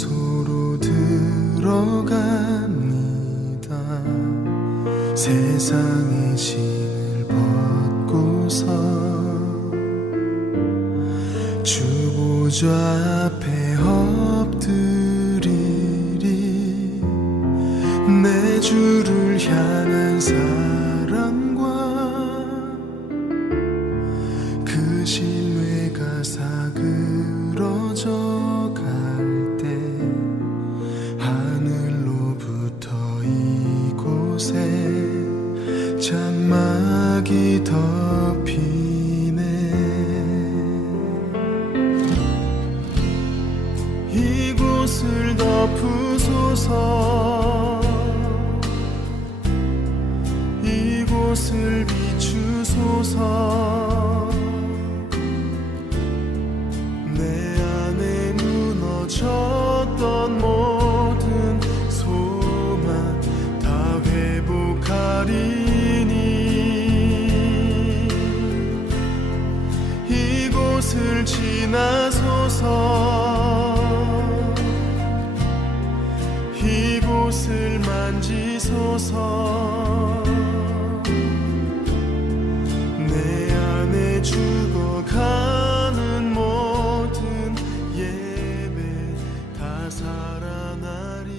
장소로 들어갑니다. 세상의 신을 벗고서 주 보좌 앞에 엎드리리. 내 주를 향한 사랑과 그 신뢰가 사그러져 갈 때 하늘로부터 이곳에 장막이 덮이네. 이곳을 덮으소서. 이곳을 비추소서. 내 안에 무너졌던 모든 소망 다 회복하리니. 이곳을 지나소서. 이곳을 만지소서. 내 안에 죽어가는 모든 예배 다 살아나리라.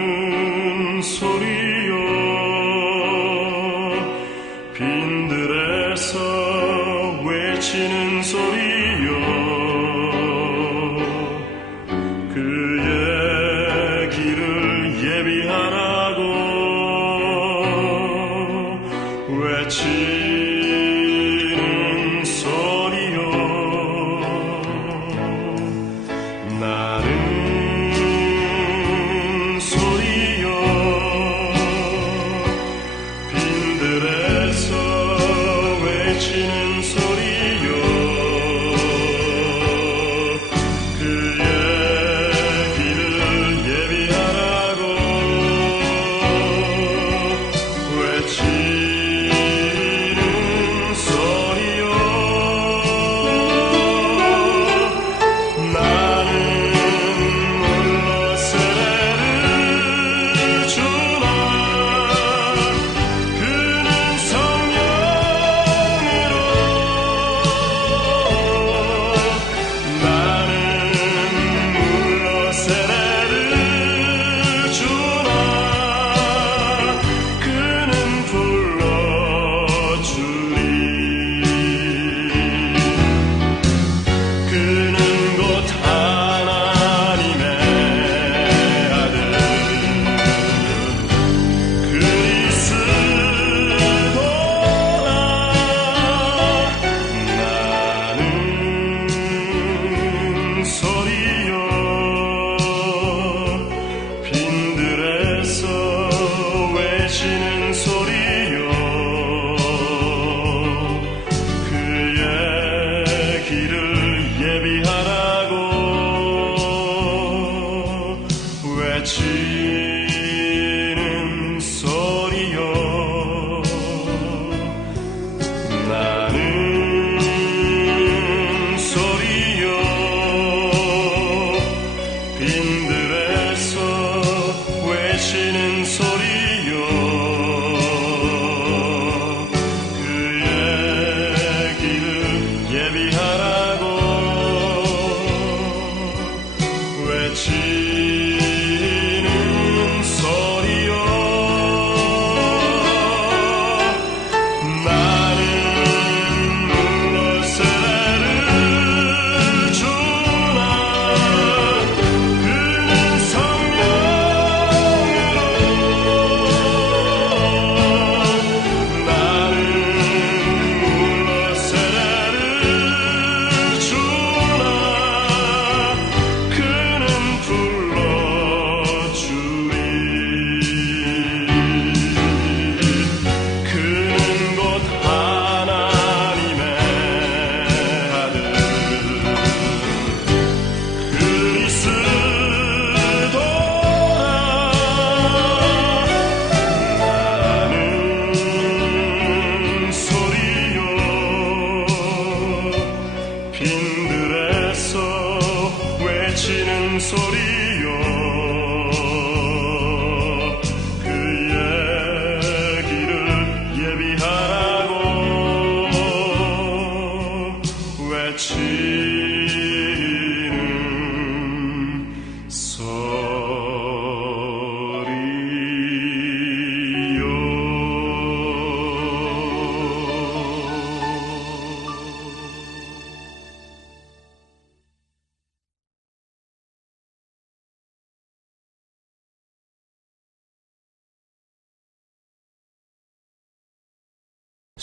나는 소리요 빈들에서 외치는 소리요 그의 길을 예비하라고 외치는 소리요. 나는 외치는 소리요 그의 길을 예비하라고 외치는 소리요. 나는 홀로 세례를 주나 그는 성령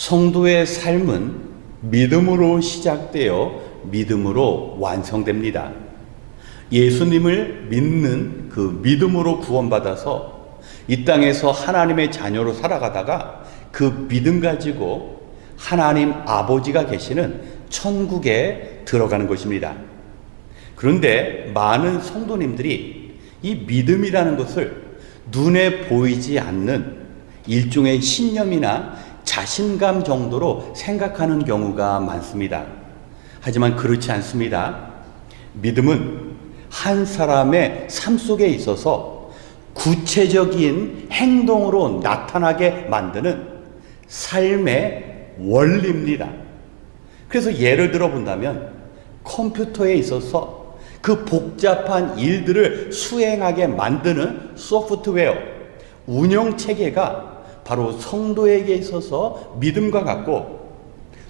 성도의 삶은 믿음으로 시작되어 믿음으로 완성됩니다. 예수님을 믿는 그 믿음으로 구원받아서 이 땅에서 하나님의 자녀로 살아가다가 그 믿음 가지고 하나님 아버지가 계시는 천국에 들어가는 것입니다. 그런데 많은 성도님들이 이 믿음이라는 것을 눈에 보이지 않는 일종의 신념이나 자신감 정도로 생각하는 경우가 많습니다. 하지만 그렇지 않습니다. 믿음은 한 사람의 삶 속에 있어서 구체적인 행동으로 나타나게 만드는 삶의 원리입니다. 그래서 예를 들어 본다면 컴퓨터에 있어서 그 복잡한 일들을 수행하게 만드는 소프트웨어, 운영 체계가 바로 성도에게 있어서 믿음과 같고,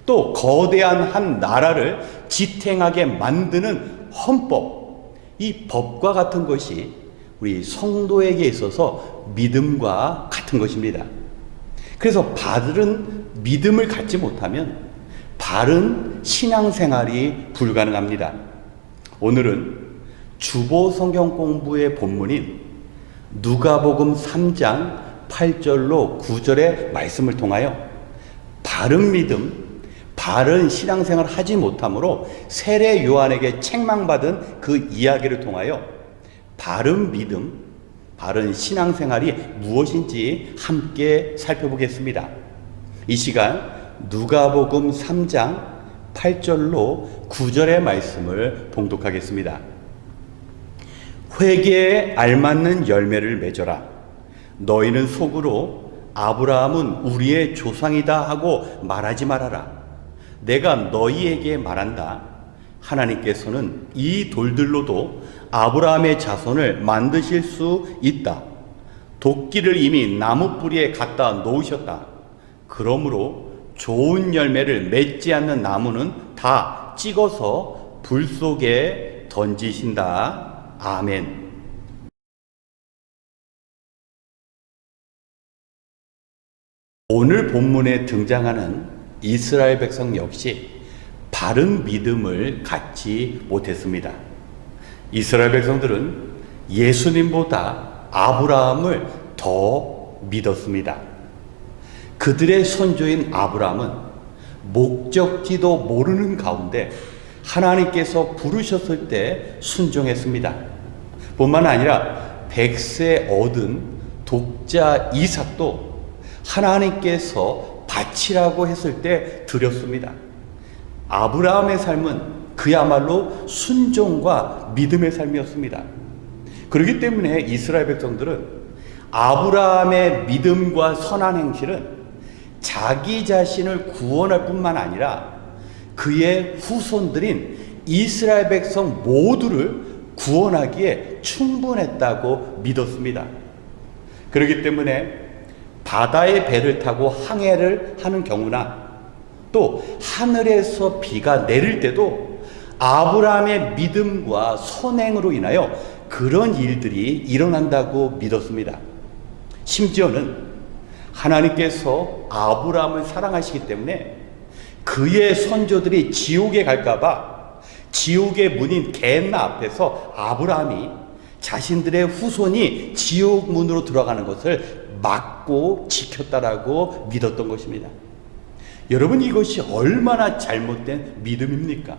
또 거대한 한 나라를 지탱하게 만드는 헌법, 이 법과 같은 것이 우리 성도에게 있어서 믿음과 같은 것입니다. 그래서 바른 믿음을 갖지 못하면 바른 신앙생활이 불가능합니다. 오늘은 주보 성경 공부의 본문인 누가복음 3장 8절로 9절의 말씀을 통하여 바른 믿음, 바른 신앙생활을 하지 못함으로 세례 요한에게 책망받은 그 이야기를 통하여 바른 믿음, 바른 신앙생활이 무엇인지 함께 살펴보겠습니다. 이 시간 누가복음 3장 8절로 9절의 말씀을 봉독하겠습니다. 회개에 알맞는 열매를 맺어라. 너희는 속으로 아브라함은 우리의 조상이다 하고 말하지 말아라. 내가 너희에게 말한다. 하나님께서는 이 돌들로도 아브라함의 자손을 만드실 수 있다. 도끼를 이미 나무 뿌리에 갖다 놓으셨다. 그러므로 좋은 열매를 맺지 않는 나무는 다 찍어서 불 속에 던지신다. 아멘. 오늘 본문에 등장하는 이스라엘 백성 역시 바른 믿음을 갖지 못했습니다. 이스라엘 백성들은 예수님보다 아브라함을 더 믿었습니다. 그들의 선조인 아브라함은 목적지도 모르는 가운데 하나님께서 부르셨을 때 순종했습니다. 뿐만 아니라 100세 얻은 독자 이삭도 하나님께서 바치라고 했을 때 드렸습니다. 아브라함의 삶은 그야말로 순종과 믿음의 삶이었습니다. 그렇기 때문에 이스라엘 백성들은 아브라함의 믿음과 선한 행실은 자기 자신을 구원할 뿐만 아니라 그의 후손들인 이스라엘 백성 모두를 구원하기에 충분했다고 믿었습니다. 그렇기 때문에 바다의 배를 타고 항해를 하는 경우나 또 하늘에서 비가 내릴 때도 아브라함의 믿음과 선행으로 인하여 그런 일들이 일어난다고 믿었습니다. 심지어는 하나님께서 아브라함을 사랑하시기 때문에 그의 선조들이 지옥에 갈까봐 지옥의 문인 겟나 앞에서 아브라함이 자신들의 후손이 지옥 문으로 들어가는 것을 막고 지켰다라고 믿었던 것입니다. 여러분, 이것이 얼마나 잘못된 믿음입니까?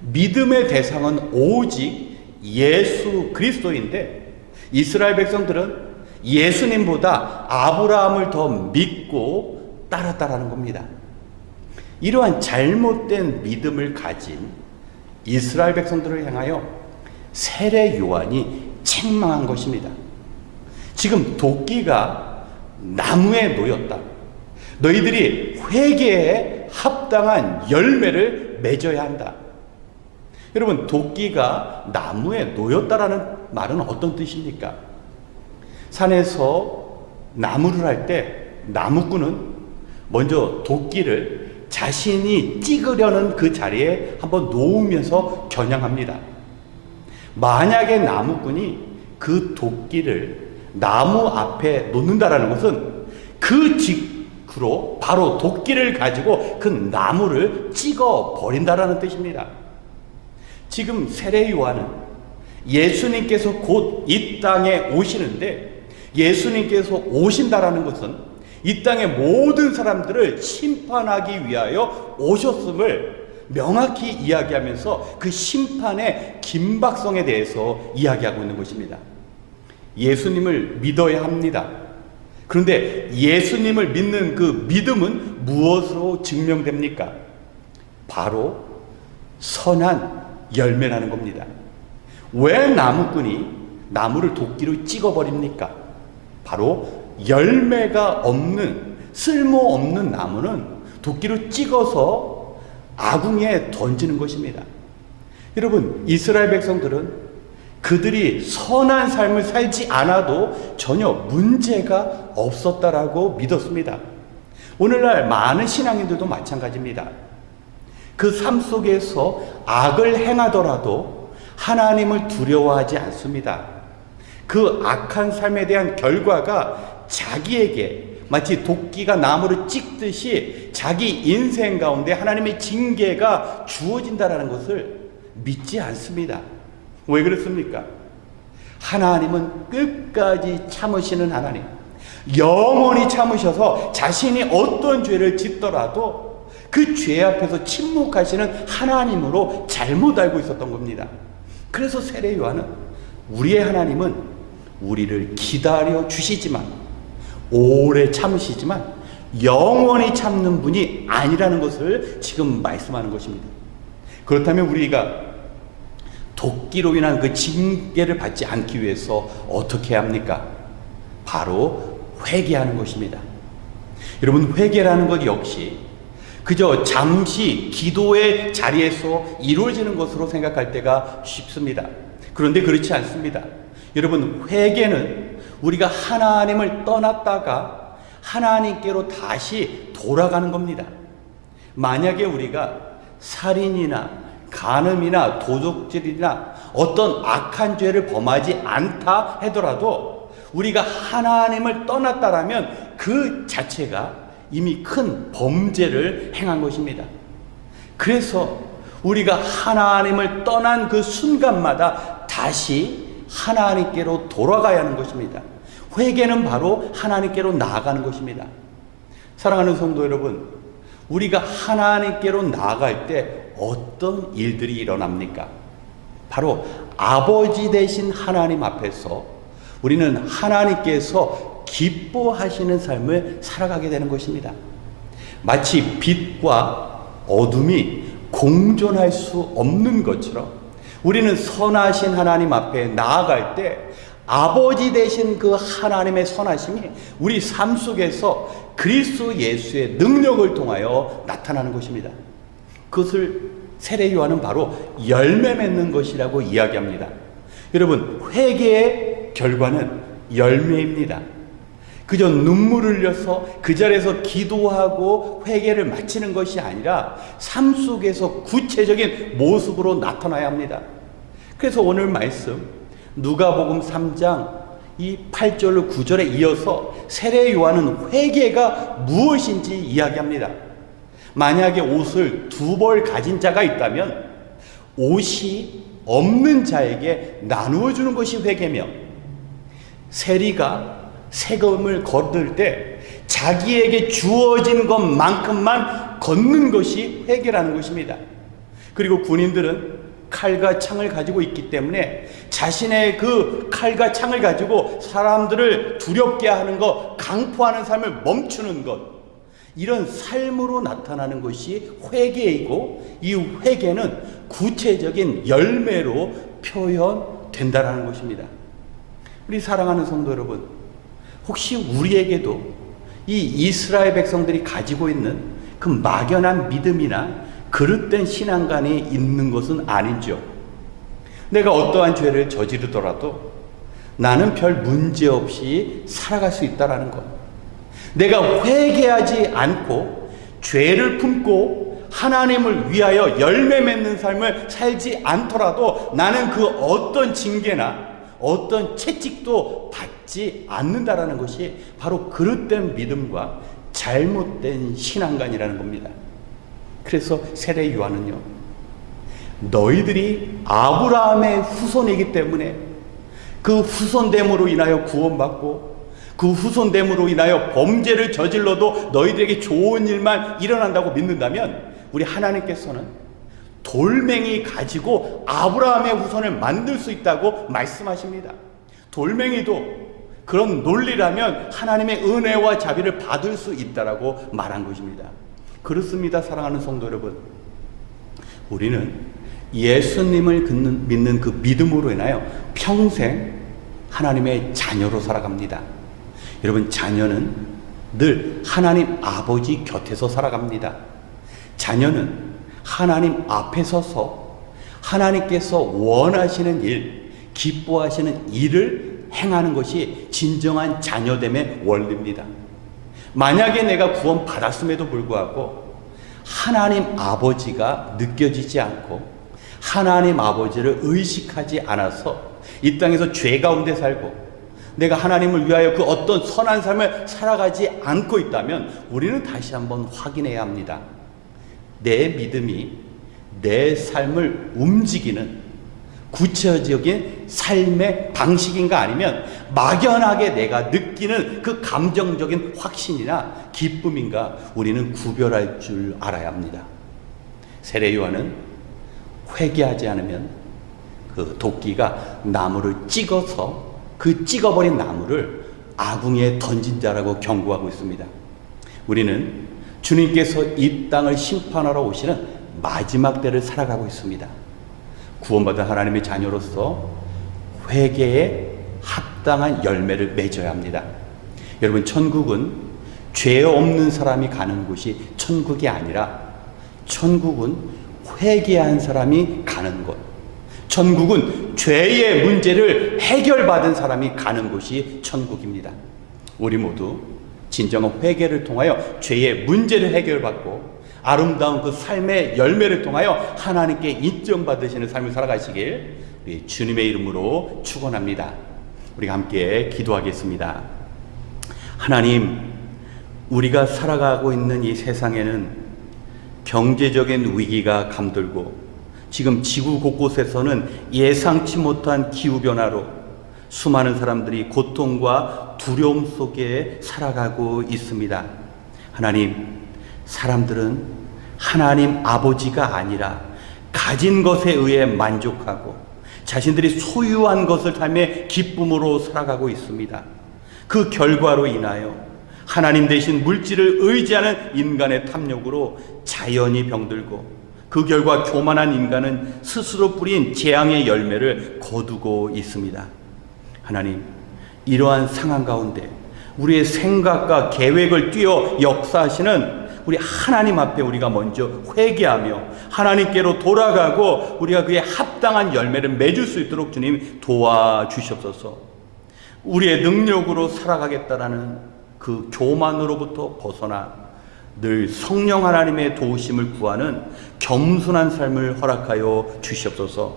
믿음의 대상은 오직 예수 그리스도인데 이스라엘 백성들은 예수님보다 아브라함을 더 믿고 따랐다라는 겁니다. 이러한 잘못된 믿음을 가진 이스라엘 백성들을 향하여 세례 요한이 책망한 것입니다. 지금 도끼가 나무에 놓였다. 너희들이 회개에 합당한 열매를 맺어야 한다. 여러분, 도끼가 나무에 놓였다라는 말은 어떤 뜻입니까? 산에서 나무를 할 때 나무꾼은 먼저 도끼를 자신이 찍으려는 그 자리에 한번 놓으면서 겨냥합니다. 만약에 나무꾼이 그 도끼를 나무 앞에 놓는다라는 것은 그 바로 도끼를 가지고 그 나무를 찍어 버린다라는 뜻입니다. 지금 세례 요한은 예수님께서 곧 이 땅에 오시는데, 예수님께서 오신다라는 것은 이 땅의 모든 사람들을 심판하기 위하여 오셨음을 명확히 이야기하면서 그 심판의 긴박성에 대해서 이야기하고 있는 것입니다. 예수님을 믿어야 합니다. 그런데 예수님을 믿는 그 믿음은 무엇으로 증명됩니까? 바로 선한 열매라는 겁니다. 왜 나무꾼이 나무를 도끼로 찍어버립니까? 바로 열매가 없는, 쓸모없는 나무는 도끼로 찍어서 아궁이에 던지는 것입니다. 여러분, 이스라엘 백성들은 그들이 선한 삶을 살지 않아도 전혀 문제가 없었다라고 믿었습니다. 오늘날 많은 신앙인들도 마찬가지입니다. 그 삶 속에서 악을 행하더라도 하나님을 두려워하지 않습니다. 그 악한 삶에 대한 결과가 자기에게 마치 도끼가 나무를 찍듯이 자기 인생 가운데 하나님의 징계가 주어진다는 것을 믿지 않습니다. 왜 그렇습니까? 하나님은 끝까지 참으시는 하나님, 영원히 참으셔서 자신이 어떤 죄를 짓더라도 그 죄 앞에서 침묵하시는 하나님으로 잘못 알고 있었던 겁니다. 그래서 세례 요한은 우리의 하나님은 우리를 기다려 주시지만, 오래 참으시지만 영원히 참는 분이 아니라는 것을 지금 말씀하는 것입니다. 그렇다면 우리가 도끼로 인한 그 징계를 받지 않기 위해서 어떻게 해야 합니까? 바로 회개하는 것입니다. 여러분, 회개라는 것 역시 그저 잠시 기도의 자리에서 이루어지는 것으로 생각할 때가 쉽습니다. 그런데 그렇지 않습니다. 여러분, 회개는 우리가 하나님을 떠났다가 하나님께로 다시 돌아가는 겁니다. 만약에 우리가 살인이나 간음이나 도둑질이나 어떤 악한 죄를 범하지 않다 하더라도 우리가 하나님을 떠났다라면 그 자체가 이미 큰 범죄를 행한 것입니다. 그래서 우리가 하나님을 떠난 그 순간마다 다시 하나님께로 돌아가야 하는 것입니다. 회개는 바로 하나님께로 나아가는 것입니다. 사랑하는 성도 여러분, 우리가 하나님께로 나아갈 때 어떤 일들이 일어납니까? 바로 아버지 되신 하나님 앞에서 우리는 하나님께서 기뻐하시는 삶을 살아가게 되는 것입니다. 마치 빛과 어둠이 공존할 수 없는 것처럼 우리는 선하신 하나님 앞에 나아갈 때 아버지 되신 그 하나님의 선하심이 우리 삶 속에서 그리스도 예수의 능력을 통하여 나타나는 것입니다. 그것을 세례 요한은 바로 열매 맺는 것이라고 이야기합니다. 여러분, 회개의 결과는 열매입니다. 그저 눈물을 흘려서 그 자리에서 기도하고 회개를 마치는 것이 아니라 삶 속에서 구체적인 모습으로 나타나야 합니다. 그래서 오늘 말씀 누가복음 3장 이 8절로 9절에 이어서 세례 요한은 회개가 무엇인지 이야기합니다. 만약에 옷을 2벌 가진 자가 있다면 옷이 없는 자에게 나누어 주는 것이 회개며, 세리가 세금을 거둘 때 자기에게 주어진 것만큼만 걷는 것이 회개라는 것입니다. 그리고 군인들은 칼과 창을 가지고 있기 때문에 자신의 그 칼과 창을 가지고 사람들을 두렵게 하는 것, 강포하는 삶을 멈추는 것, 이런 삶으로 나타나는 것이 회개이고, 이 회개는 구체적인 열매로 표현된다는 것입니다. 우리 사랑하는 성도 여러분, 혹시 우리에게도 이 이스라엘 백성들이 가지고 있는 그 막연한 믿음이나 그릇된 신앙관이 있는 것은 아닌지요? 내가 어떠한 죄를 저지르더라도 나는 별 문제 없이 살아갈 수 있다라는 것, 내가 회개하지 않고 죄를 품고 하나님을 위하여 열매 맺는 삶을 살지 않더라도 나는 그 어떤 징계나 어떤 채찍도 받지 않는다라는 것이 바로 그릇된 믿음과 잘못된 신앙관이라는 겁니다. 그래서 세례 요한은요, 너희들이 아브라함의 후손이기 때문에 그 후손됨으로 인하여 구원받고 그 후손됨으로 인하여 범죄를 저질러도 너희들에게 좋은 일만 일어난다고 믿는다면 우리 하나님께서는 돌멩이 가지고 아브라함의 후손을 만들 수 있다고 말씀하십니다. 돌멩이도 그런 논리라면 하나님의 은혜와 자비를 받을 수 있다라고 말한 것입니다. 그렇습니다, 사랑하는 성도 여러분. 우리는 예수님을 믿는 그 믿음으로 인하여 평생 하나님의 자녀로 살아갑니다. 여러분, 자녀는 늘 하나님 아버지 곁에서 살아갑니다. 자녀는 하나님 앞에 서서 하나님께서 원하시는 일, 기뻐하시는 일을 행하는 것이 진정한 자녀됨의 원리입니다. 만약에 내가 구원 받았음에도 불구하고 하나님 아버지가 느껴지지 않고 하나님 아버지를 의식하지 않아서 이 땅에서 죄 가운데 살고 내가 하나님을 위하여 그 어떤 선한 삶을 살아가지 않고 있다면 우리는 다시 한번 확인해야 합니다. 내 믿음이 내 삶을 움직이는 구체적인 삶의 방식인가, 아니면 막연하게 내가 느끼는 그 감정적인 확신이나 기쁨인가, 우리는 구별할 줄 알아야 합니다. 세례 요한은 회개하지 않으면 그 도끼가 나무를 찍어서 그 찍어버린 나무를 아궁이에 던진 자라고 경고하고 있습니다. 우리는 주님께서 이 땅을 심판하러 오시는 마지막 때를 살아가고 있습니다. 구원받은 하나님의 자녀로서 회개에 합당한 열매를 맺어야 합니다. 여러분, 천국은 죄 없는 사람이 가는 곳이 천국이 아니라 천국은 회개한 사람이 가는 곳, 천국은 죄의 문제를 해결받은 사람이 가는 곳이 천국입니다. 우리 모두 진정한 회개를 통하여 죄의 문제를 해결받고 아름다운 그 삶의 열매를 통하여 하나님께 인정받으시는 삶을 살아가시길 우리 주님의 이름으로 축원합니다. 우리가 함께 기도하겠습니다. 하나님, 우리가 살아가고 있는 이 세상에는 경제적인 위기가 감돌고 지금 지구 곳곳에서는 예상치 못한 기후변화로 수많은 사람들이 고통과 두려움 속에 살아가고 있습니다. 하나님, 사람들은 하나님 아버지가 아니라 가진 것에 의해 만족하고 자신들이 소유한 것을 탐해 기쁨으로 살아가고 있습니다. 그 결과로 인하여 하나님 대신 물질을 의지하는 인간의 탐욕으로 자연이 병들고 그 결과 교만한 인간은 스스로 뿌린 재앙의 열매를 거두고 있습니다. 하나님, 이러한 상황 가운데 우리의 생각과 계획을 뛰어 역사하시는 우리 하나님 앞에 우리가 먼저 회개하며 하나님께로 돌아가고 우리가 그에 합당한 열매를 맺을 수 있도록 주님 도와주시옵소서. 우리의 능력으로 살아가겠다라는 그 교만으로부터 벗어나 늘 성령 하나님의 도우심을 구하는 겸손한 삶을 허락하여 주시옵소서.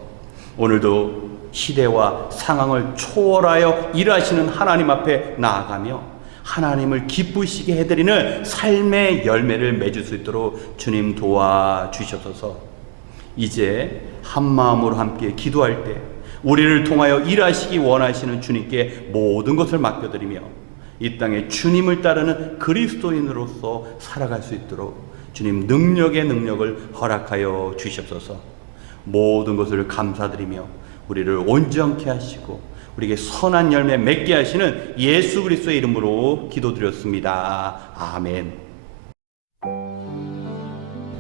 오늘도 시대와 상황을 초월하여 일하시는 하나님 앞에 나아가며 하나님을 기쁘시게 해드리는 삶의 열매를 맺을 수 있도록 주님 도와주셔서 이제 한마음으로 함께 기도할 때 우리를 통하여 일하시기 원하시는 주님께 모든 것을 맡겨드리며 이 땅에 주님을 따르는 그리스도인으로서 살아갈 수 있도록 주님 능력의 능력을 허락하여 주시옵소서. 모든 것을 감사드리며 우리를 온전케 하시고 우리에게 선한 열매 맺게 하시는 예수 그리스도의 이름으로 기도드렸습니다. 아멘.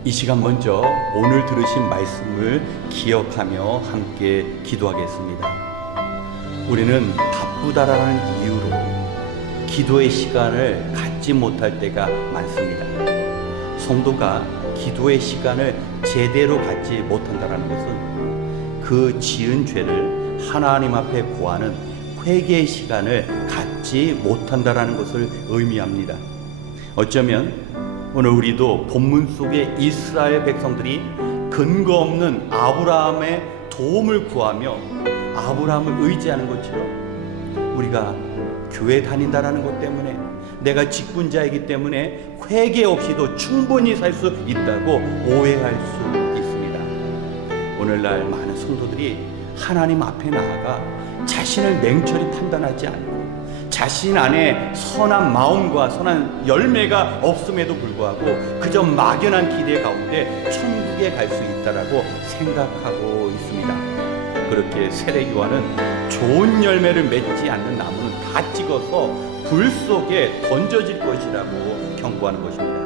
이 시간 먼저 오늘 들으신 말씀을 기억하며 함께 기도하겠습니다. 우리는 바쁘다라는 이유로 기도의 시간을 갖지 못할 때가 많습니다. 성도가 기도의 시간을 제대로 갖지 못한다는 것은 그 지은 죄를 하나님 앞에 고하는 회개의 시간을 갖지 못한다는 것을 의미합니다. 어쩌면 오늘 우리도 본문 속에 이스라엘 백성들이 근거 없는 아브라함의 도움을 구하며 아브라함을 의지하는 것처럼 우리가 교회 다닌다라는 것 때문에 내가 직분자이기 때문에 회개 없이도 충분히 살 수 있다고 오해할 수 있습니다. 오늘날 많은 성도들이 하나님 앞에 나아가 자신을 냉철히 판단하지 않고 자신 안에 선한 마음과 선한 열매가 없음에도 불구하고 그저 막연한 기대 가운데 천국에 갈 수 있다라고 생각하고 있습니다. 그렇게 세례 요한은 좋은 열매를 맺지 않는 나무는 다 찍어서 불 속에 던져질 것이라고 경고하는 것입니다.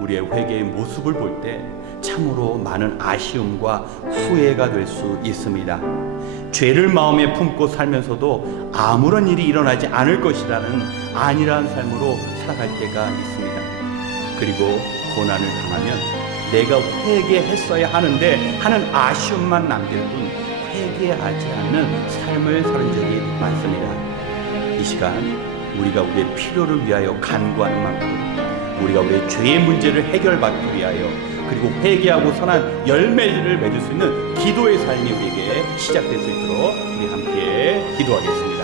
우리의 회개의 모습을 볼 때 참으로 많은 아쉬움과 후회가 될 수 있습니다. 죄를 마음에 품고 살면서도 아무런 일이 일어나지 않을 것이라는 안일한 삶으로 살아갈 때가 있습니다. 그리고 고난을 당하면 내가 회개했어야 하는데 하는 아쉬움만 남길 뿐 회개하지 않는 삶을 사는 적이 많습니다. 이 시간 우리가 우리의 필요를 위하여 간구하는 만큼 우리가 우리의 죄의 문제를 해결받기 위하여 그리고 회개하고 선한 열매를 맺을 수 있는 기도의 삶이 우리에게 시작될 수 있도록 우리 함께 기도하겠습니다.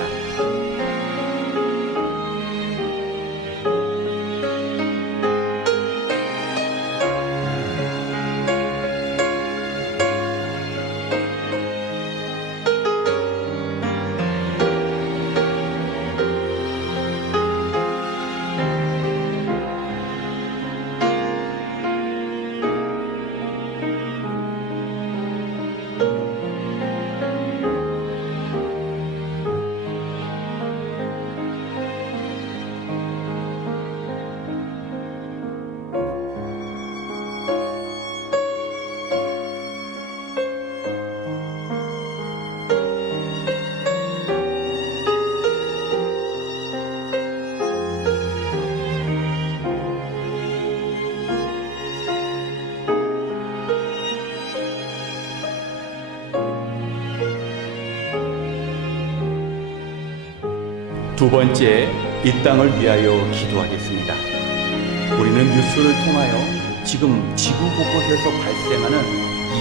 두 번째, 이 땅을 위하여 기도하겠습니다. 우리는 뉴스를 통하여 지금 지구 곳곳에서 발생하는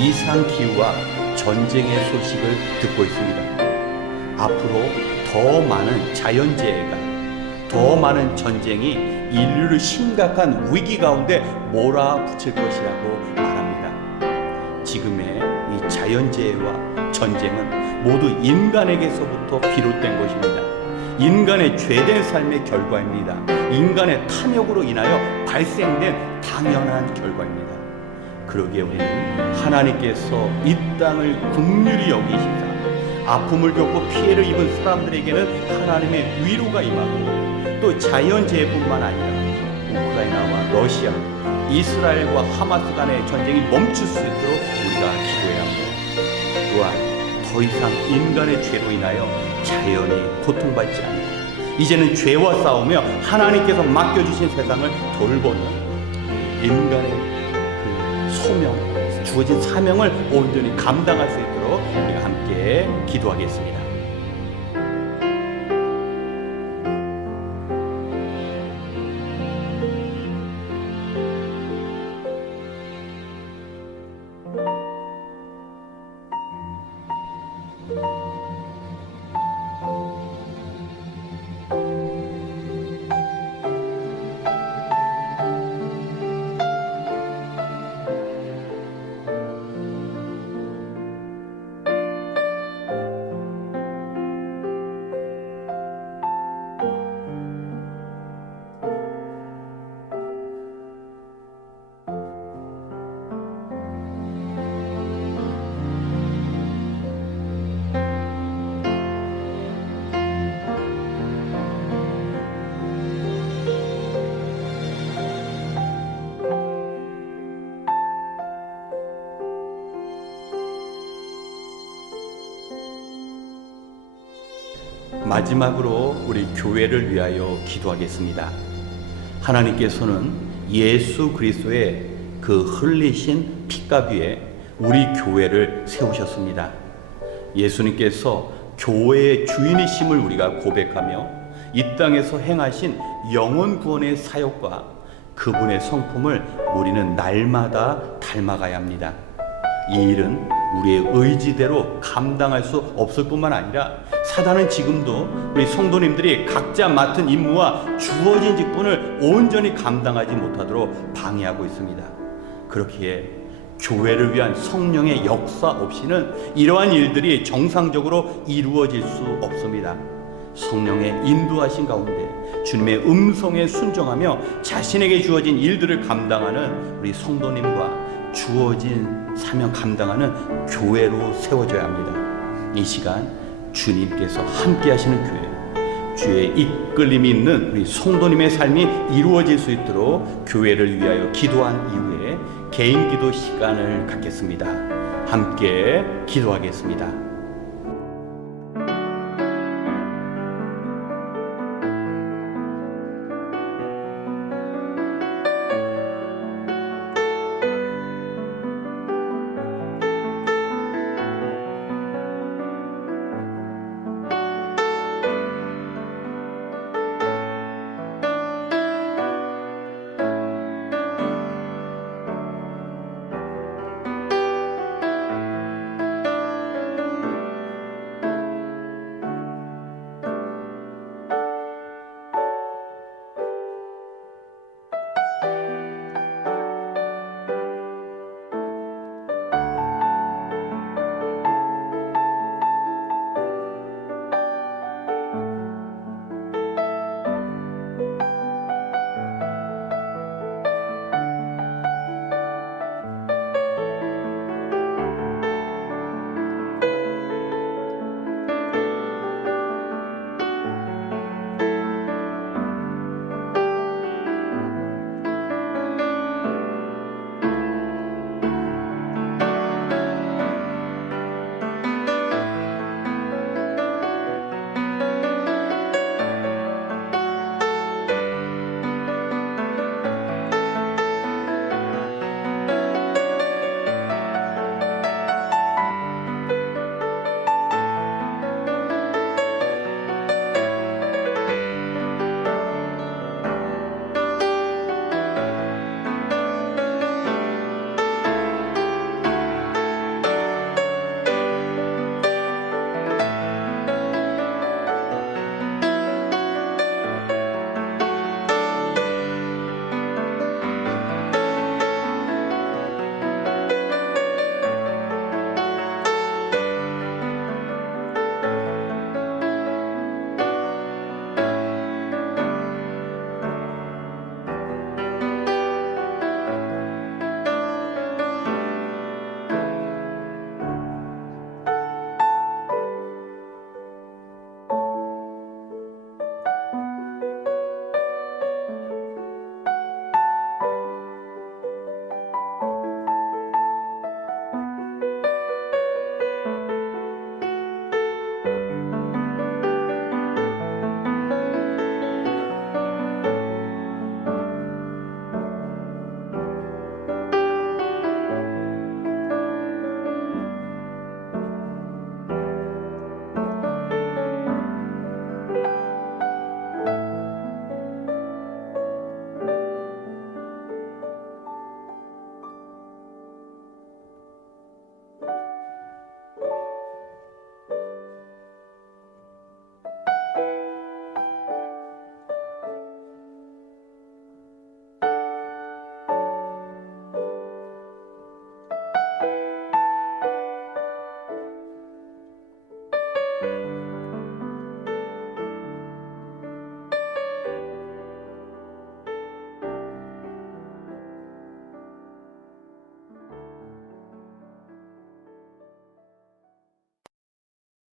이상기후와 전쟁의 소식을 듣고 있습니다. 앞으로 더 많은 자연재해가, 더 많은 전쟁이 인류를 심각한 위기 가운데 몰아붙일 것이라고 말합니다. 지금의 이 자연재해와 전쟁은 모두 인간에게서부터 비롯된 것입니다. 인간의 죄된 삶의 결과입니다. 인간의 탐욕으로 인하여 발생된 당연한 결과입니다. 그러기에 우리는 하나님께서 이 땅을 긍휼히 여기시사 아픔을 겪고 피해를 입은 사람들에게는 하나님의 위로가 임하고 또 자연재해뿐만 아니라 우크라이나와 러시아, 이스라엘과 하마스 간의 전쟁이 멈출 수 있도록 우리가 기도해야 합니다. 또한 더 이상 인간의 죄로 인하여 자연이 고통받지 않고 이제는 죄와 싸우며 하나님께서 맡겨주신 세상을 돌보는 인간의 그 소명, 주어진 사명을 온전히 감당할 수 있도록 우리가 함께 기도하겠습니다. 마지막으로 우리 교회를 위하여 기도하겠습니다. 하나님께서는 예수 그리스도의 그 흘리신 피값 위에 우리 교회를 세우셨습니다. 예수님께서 교회의 주인이심을 우리가 고백하며 이 땅에서 행하신 영혼 구원의 사역과 그분의 성품을 우리는 날마다 닮아가야 합니다. 이 일은 우리의 의지대로 감당할 수 없을 뿐만 아니라 사단은 지금도 우리 성도님들이 각자 맡은 임무와 주어진 직분을 온전히 감당하지 못하도록 방해하고 있습니다. 그렇기에 교회를 위한 성령의 역사 없이는 이러한 일들이 정상적으로 이루어질 수 없습니다. 성령의 인도하신 가운데 주님의 음성에 순종하며 자신에게 주어진 일들을 감당하는 우리 성도님과 주어진 사명 감당하는 교회로 세워져야 합니다. 이 시간 주님께서 함께 하시는 교회, 주의 이끌림이 있는 우리 성도님의 삶이 이루어질 수 있도록 교회를 위하여 기도한 이후에 개인 기도 시간을 갖겠습니다. 함께 기도하겠습니다.